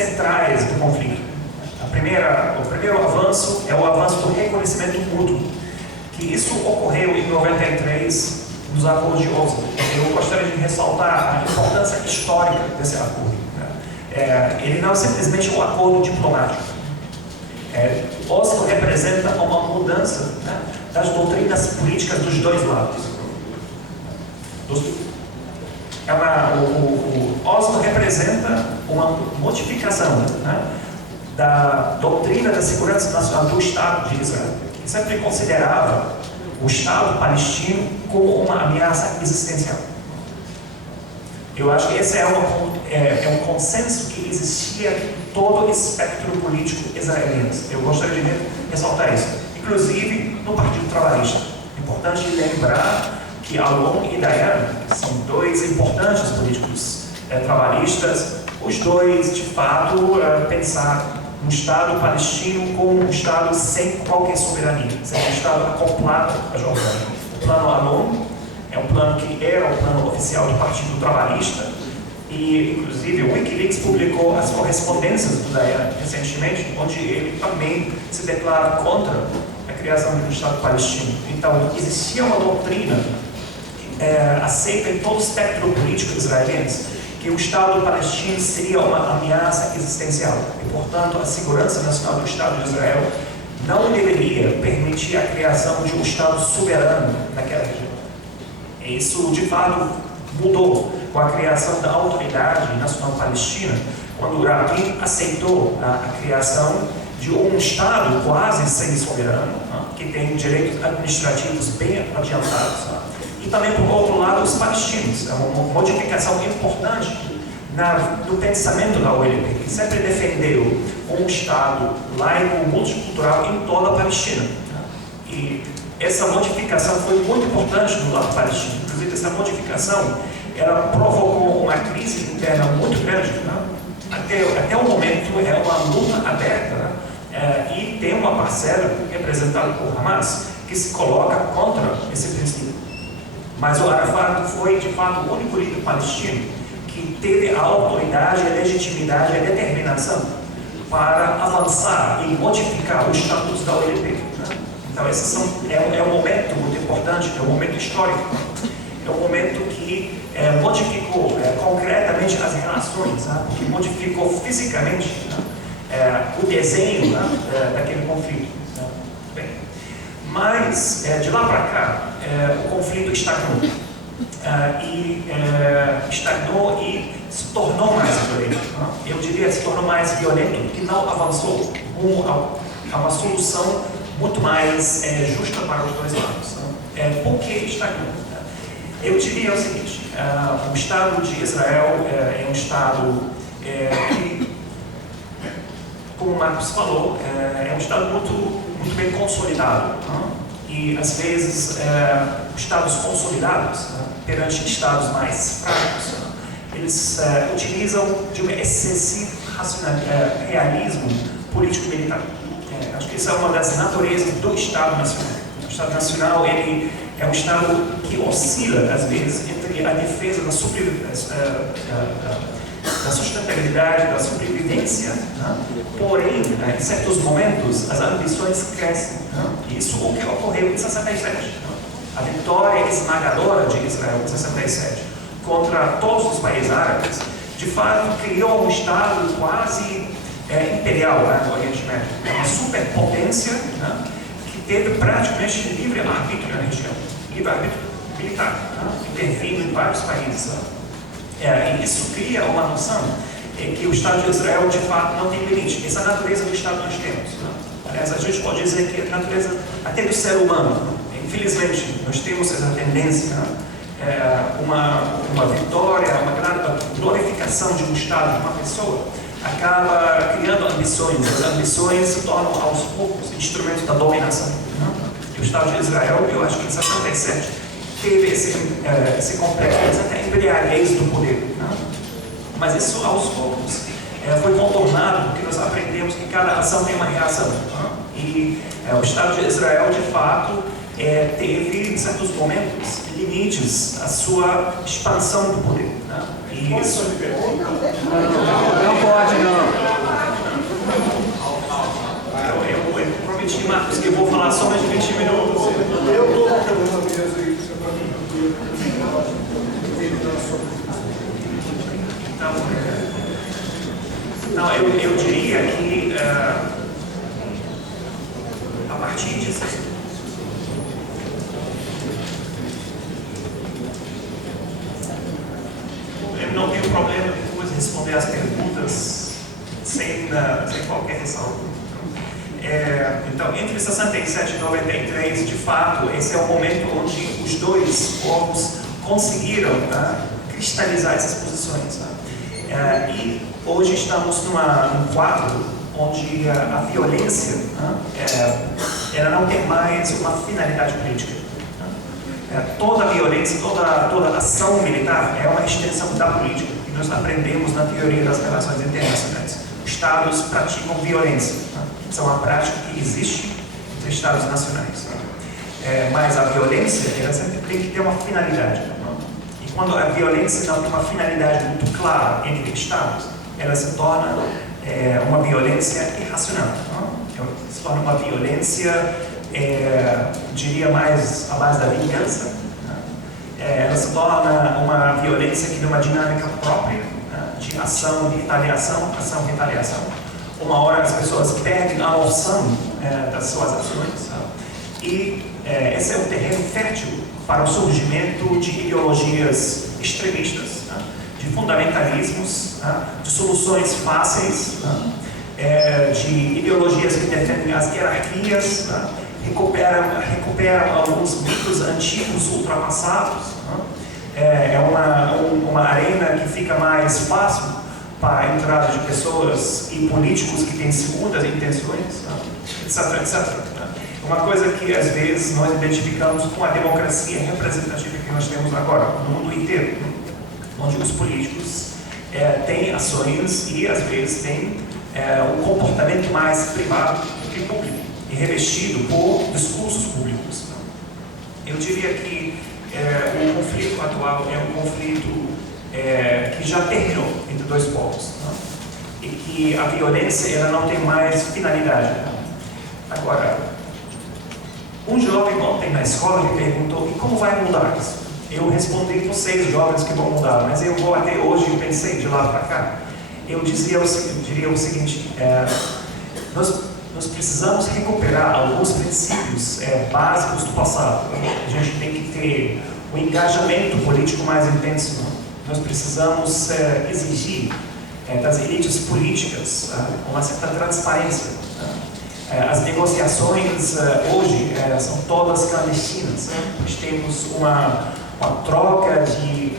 centrais do conflito. O primeiro avanço é o avanço do reconhecimento mútuo, que isso ocorreu em 93 nos acordos de Oslo. Eu gostaria de ressaltar a importância histórica desse acordo. Ele não é simplesmente um acordo diplomático. Oslo representa uma mudança, né, das doutrinas políticas dos dois lados. O Oslo representa uma modificação, né, da doutrina da segurança nacional do Estado de Israel, que sempre considerava o Estado palestino como uma ameaça existencial. Eu acho que esse é um consenso que existia em todo o espectro político israelense. Eu gostaria de ressaltar isso, inclusive no Partido Trabalhista. É importante lembrar que Alon e Dayan são dois importantes políticos trabalhistas. Os dois, de fato, pensaram um Estado palestino como um Estado sem qualquer soberania, sem um Estado acoplado à Jordânia. O plano Alon é um plano que era o plano oficial do Partido Trabalhista, e, inclusive, o Wikileaks publicou as correspondências do Dayan recentemente, onde ele também se declara contra a criação do Estado palestino. Então, existia uma doutrina aceita em todo o espectro político israelense, que o Estado palestino seria uma ameaça existencial e, portanto, a segurança nacional do Estado de Israel não deveria permitir a criação de um Estado soberano naquela região. E isso, de fato, mudou com a criação da Autoridade Nacional Palestina, quando o Rabin aceitou a criação de um Estado quase semi-soberano, que tem direitos administrativos bem adiantados. E também, por outro lado, os palestinos. É uma modificação importante no pensamento da OLP, que sempre defendeu um Estado laico, multicultural em toda a Palestina. E essa modificação foi muito importante no lado palestino. Inclusive, essa modificação ela provocou uma crise interna muito grande. Até o momento, é uma luta aberta, e tem uma parcela representada por Hamas que se coloca contra esse princípio. Mas o Arafat foi, de fato, o único líder palestino que teve a autoridade, a legitimidade e a determinação para avançar e modificar os estatutos da OLP. Então, esse é um momento muito importante, é um momento histórico. É um momento que modificou concretamente as relações, que modificou fisicamente o desenho daquele conflito. Mas, de lá para cá, o conflito estagnou. Estagnou e se tornou mais violento. Eu diria se tornou mais violento, que não avançou rumo a uma solução muito mais justa para os dois lados. Por que estagnou? Eu diria o seguinte: o Estado de Israel é um Estado que, como o Marcos falou, é um Estado muito bem consolidado. E, às vezes, Estados consolidados, perante Estados mais fracos, eles utilizam de um excessivo realismo político-militar. Acho que isso é uma das naturezas do Estado Nacional. O Estado Nacional ele é um Estado que oscila, às vezes, entre a defesa da sustentabilidade, da sobrevivência, porém, em certos momentos, as ambições crescem. E isso é o que ocorreu em 67. A vitória esmagadora de Israel em 67 contra todos os países árabes, de fato, criou um Estado quase imperial no Oriente Médio. Uma superpotência que teve praticamente livre-arbítrio na região, livre-arbítrio militar, intervindo em vários países. E isso cria uma noção que o Estado de Israel, de fato, não tem limite. Essa é a natureza do Estado que nós temos. Aliás, a gente pode dizer que é a natureza até do ser humano. Infelizmente, nós temos essa tendência, uma vitória, uma glorificação de um Estado, de uma pessoa, acaba criando ambições. As ambições se tornam, aos poucos, instrumentos da dominação. E o Estado de Israel, eu acho que em 67, teve esse complexo, essa embriaguez do poder. Mas isso, aos poucos, foi contornado, porque nós aprendemos que cada ação tem uma reação. E o Estado de Israel, de fato, teve, em certos momentos, limites à sua expansão do poder. E isso... Não pode, não. Não, eu diria que a partir disso, eu não tenho problema depois de responder as perguntas sem qualquer ressalva. Então, entre 67 e 93, de fato, esse é o momento onde os dois povos conseguiram cristalizar essas posições. E hoje estamos num quadro onde a violência ela não tem mais uma finalidade política. Toda violência, toda ação militar é uma extensão da política, que nós aprendemos na teoria das relações internacionais. Estados praticam violência, isso é uma prática que existe entre Estados nacionais. Mas a violência ela sempre tem que ter uma finalidade. E quando a violência não tem uma finalidade muito clara entre Estados, ela se torna uma violência irracional. Se torna uma violência, diria mais à base da vingança. Ela se torna uma violência que tem uma dinâmica própria, de ação, de retaliação, ação, retaliação. Uma hora as pessoas perdem a noção das suas ações. E esse é um terreno fértil para o surgimento de ideologias extremistas, de fundamentalismos, de soluções fáceis, de ideologias que defendem as hierarquias, recuperam alguns mitos antigos ultrapassados. É uma arena que fica mais fácil para a entrada de pessoas e políticos que têm segundas intenções, etc, etc. Uma coisa que às vezes nós identificamos com a democracia representativa que nós temos agora, no mundo inteiro, onde os políticos têm ações e às vezes têm um comportamento mais privado do que público e revestido por discursos públicos. Eu diria que o conflito atual é um conflito que já terminou entre dois povos, e que a violência ela não tem mais finalidade. Agora, um jovem ontem na escola me perguntou: e como vai mudar isso? Eu respondi: vocês jovens que vão mudar, mas eu vou até hoje, eu pensei de lá para cá. Eu diria o seguinte: nós precisamos recuperar alguns princípios básicos do passado. A gente tem que ter um engajamento político mais intenso. Nós precisamos exigir das elites políticas uma certa transparência. As negociações hoje são todas clandestinas. Nós temos uma troca de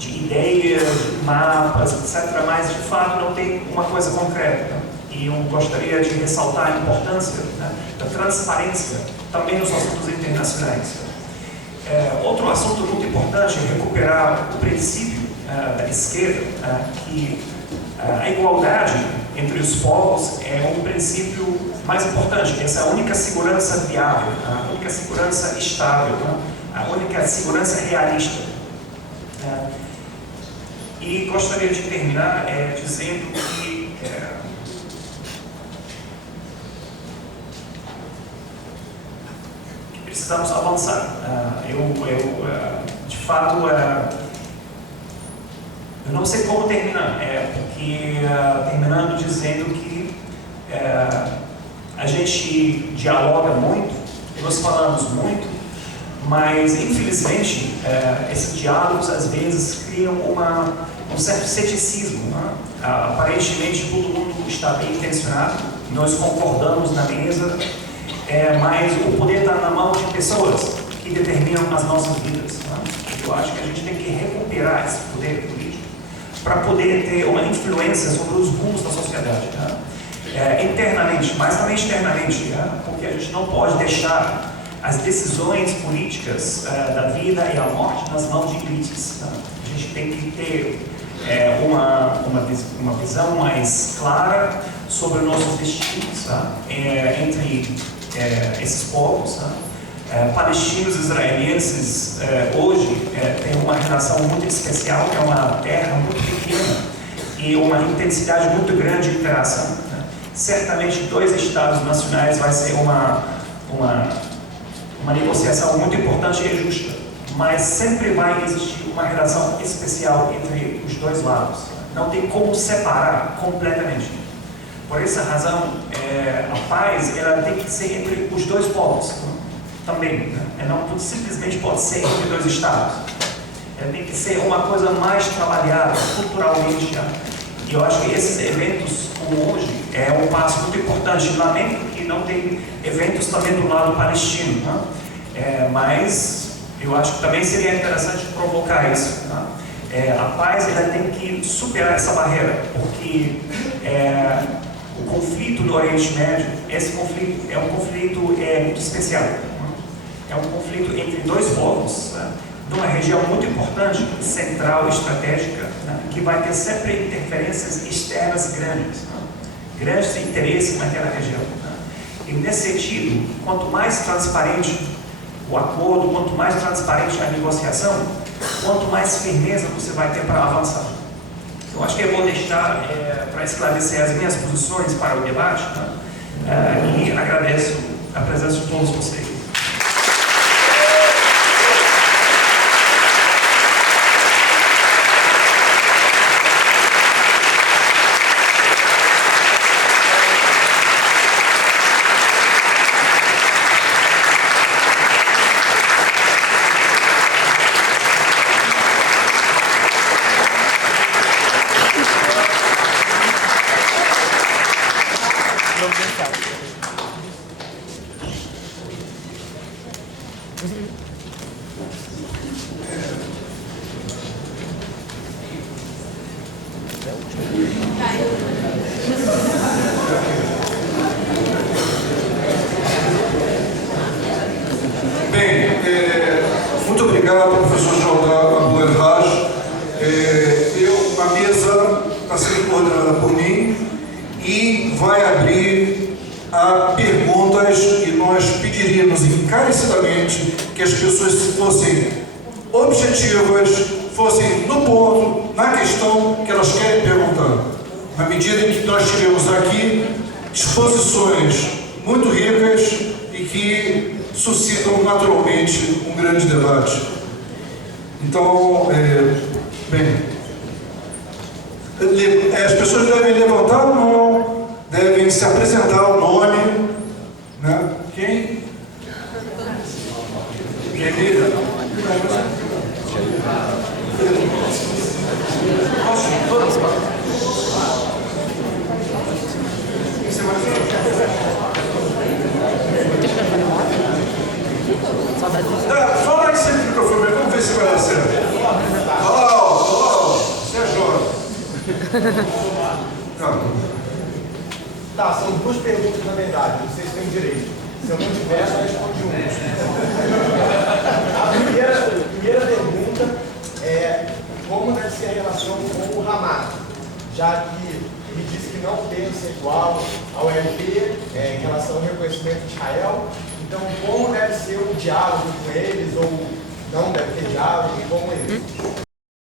ideias, de mapas, etc., mas de fato não tem uma coisa concreta. E eu gostaria de ressaltar a importância da transparência também nos assuntos internacionais. Outro assunto muito importante é recuperar o princípio da esquerda, que a igualdade entre os povos é um princípio mais importante. Essa é a única segurança viável, a única segurança estável, a única segurança realista. E gostaria de terminar dizendo que precisamos avançar. De fato, eu não sei como terminar, porque terminando dizendo que a gente dialoga muito, nós falamos muito, mas infelizmente esses diálogos às vezes criam um certo ceticismo. Aparentemente todo mundo está bem intencionado, nós concordamos na mesa, mas o poder está na mão de pessoas que determinam as nossas vidas. Eu acho que a gente tem que recuperar esse poder político para poder ter uma influência sobre os rumos da sociedade, internamente, mas também externamente, porque a gente não pode deixar as decisões políticas da vida e a morte nas mãos de elites. A gente tem que ter uma visão mais clara sobre os nossos destinos entre esses povos. Palestinos e israelenses hoje têm uma relação muito especial, é uma terra muito pequena e uma intensidade muito grande de interação. Certamente dois estados nacionais vai ser uma negociação muito importante e justa, mas sempre vai existir uma relação especial entre os dois lados. Não tem como separar completamente. Por essa razão, a paz ela tem que ser entre os dois povos também. Né? Ela não simplesmente pode ser entre dois estados. Ela tem que ser uma coisa mais trabalhada culturalmente. Né? E eu acho que esses eventos, como hoje, é um passo muito importante. Lamento que não tem eventos também do lado palestino. Né? Mas eu acho que também seria interessante provocar isso. Né? A paz ela tem que superar essa barreira, porque o conflito do Oriente Médio, esse conflito é um conflito muito especial. É um conflito entre dois povos, né? De uma região muito importante, central, estratégica, né? Que vai ter sempre interferências externas grandes, né? Grandes interesses naquela região. Né? E nesse sentido, quanto mais transparente o acordo, quanto mais transparente a negociação, quanto mais firmeza você vai ter para avançar. Eu acho que eu vou deixar para esclarecer as minhas posições para o debate, né? E agradeço a presença de todos vocês. Bem, muito obrigado, professor Jordão Abu El-Haj. A mesa está sendo coordenada por mim e vai abrir a perguntas e nós pediríamos encarecidamente que as pessoas fossem objetivas, fossem no ponto, na questão que elas querem perguntar. Na medida em que nós tivemos aqui exposições muito ricas e que suscitam naturalmente um grande debate. Então, bem, as pessoas devem levantar a mão, devem se apresentar o nome, né? Quem? Querida? Fala aí sempre no microfone, vamos ver se vai dar certo. Olá, você é jovem. Tá, são duas perguntas na verdade, vocês têm direito. Se eu não tiver, só responde uma. A primeira pergunta é como deve ser a relação com o Hamas, já que ele disse que não pensa igual ao OLP em relação ao reconhecimento de Israel. Então, como deve ser o diálogo com eles, ou não deve ter diálogo, e como eles?